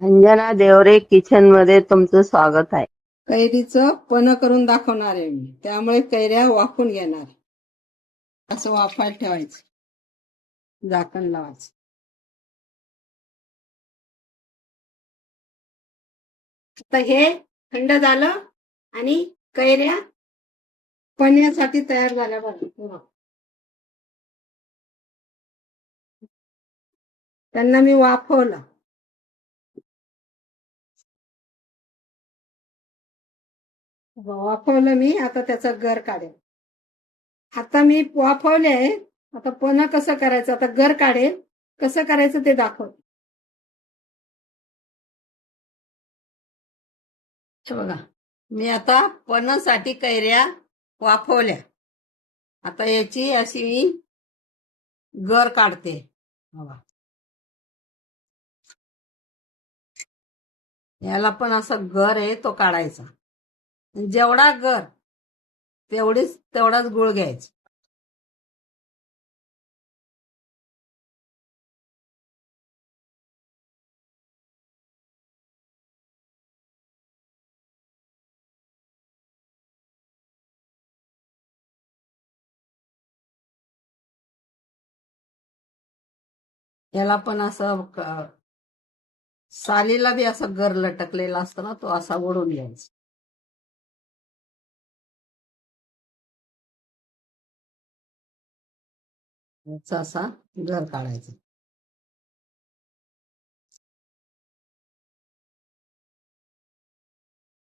Anjana Deore kitchen मध्ये तुमचं स्वागत आहे. कैरीचं पन्ह करून दाखवणार आहे मी. त्यामुळे कैऱ्या वाफून घेणार. असं वाफायला ठेवायचं, झाकण लावायचं. आता हे थंड झालं आणि कैऱ्या पन्ह्यासाठी तयार झाल्या बघा. त्यांना मी वाफवलं. वाफवलं मी. आता त्याचा गर काढेल. आता मी वाफवले. आता पन्ह कसं करायचं, आता गर काढेल कसं करायचं ते दाखव. बघा, मी आता पन्हसाठी कैऱ्या वाफवल्या. आता याची अशी मी गर काढते. बघा, याला पण असं गर आहे तो काढायचा. जेवढा गर तेवढाच गुळ घ्यायचा. याला पण असं सालीला बी असं गर लटकलेला असतं ना, तो असा ओढून घ्यायचा. याचा असा गर काढायचा.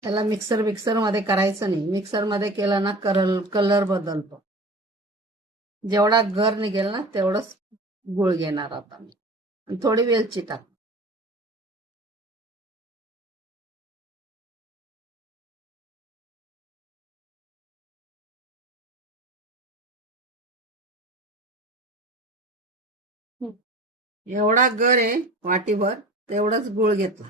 त्याला मिक्सर मध्ये करायचं नाही. मिक्सर मध्ये केलं ना कलर बदलतो. जेवढा गर निघेल ना तेवढंच गुळ घेणार आता मी. आणि थोडी वेलची टाक. एवढा गर आहे वाटीभर तेवढंच गुळ घेतला.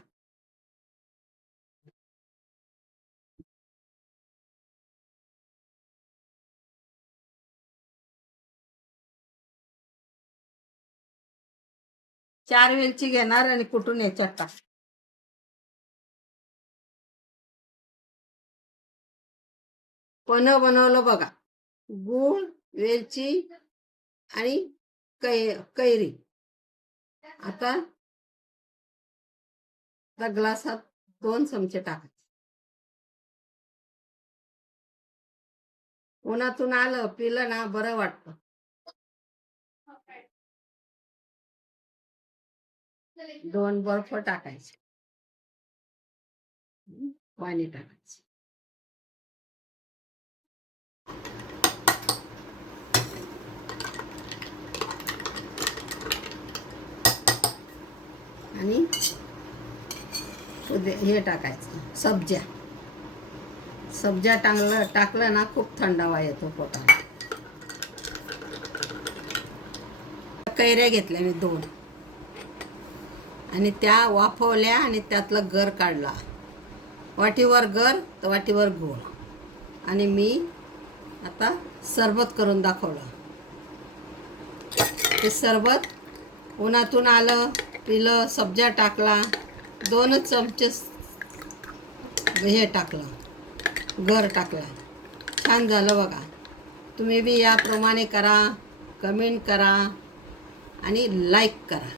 चार वेलची घेणार आणि कुठून याच्यात टाक. पन्ह बनवलं बघा. गूळ, वेलची आणि कैरी. आता ग्लासात 2 चमचे टाकायचे. उन्हातून आलं पिलं ना बरं वाटतं. दोन बर्फ टाकायचे. पाणी टाकायचं. आणि हे टाकायचं सब्जा टाकलं ना खूप थंडावा येतो पोटाला. कैऱ्या घेतल्या मी 2 आणि त्या वाफवल्या आणि त्यातलं गर काढला. वाटीवर गर तर वाटीवर गूळ. आणि मी आता सरबत करून दाखवलं. ते सरबत उन्हातून आलं पिलं, सब्जा टाकला, 2 चमचे हे टाकलं, गर टाकला. छान झालं बघा. तुम्ही बी याप्रमाणे करा, कमेंट करा आणि लाईक करा.